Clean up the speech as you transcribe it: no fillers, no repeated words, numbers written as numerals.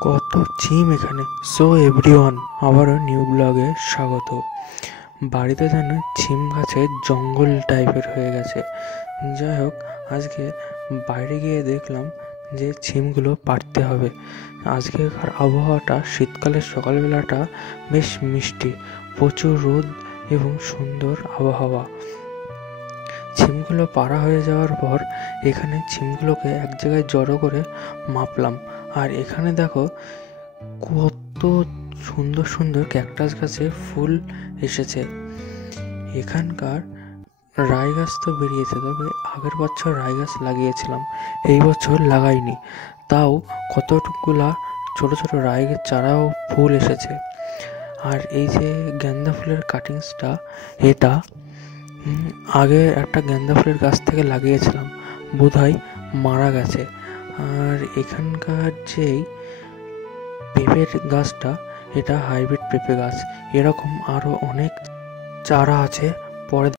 কত চিম এখানে। সো এভরিওয়ান, আবারও নিউ ব্লগে স্বাগত। বাড়িতে যেন চিম গাছের জঙ্গল টাইপের হয়ে গেছে। যাই হোক, আজকে বাইরে গিয়ে দেখলাম যে চিমগুলো পাড়তে হবে। আজকেকার আবহাওয়াটা, শীতকালের সকালবেলাটা বেশ মিষ্টি, প্রচুর রোদ এবং সুন্দর আবহাওয়া। চিমগুলো পাড়া হয়ে যাওয়ার পর এখানে চিমগুলোকে এক জায়গায় জড়ো করে মাপলাম। আর এখানে দেখো কত সুন্দর সুন্দর ক্যাকটাস গাছে ফুল এসেছে। এখানকার রাই গাছ তো বেরিয়েছে, তবে আগের বছর রাই গাছ লাগিয়েছিলাম, এই বছর লাগাইনি। তাও কতটুকুলা ছোট ছোট রাই চারাও ফুল এসেছে। আর এই যে গেন্দা ফুলের কাটিংসটা, এটা আগে একটা গেন্দা ফুলের গাছ থেকে লাগিয়েছিলাম, বোধহয় মারা গেছে। আর এখানকার যেই পেঁপের গাছটা, এটা হাইব্রিড পেঁপে গাছ। এরকম আরও অনেক চারা আছে, পরে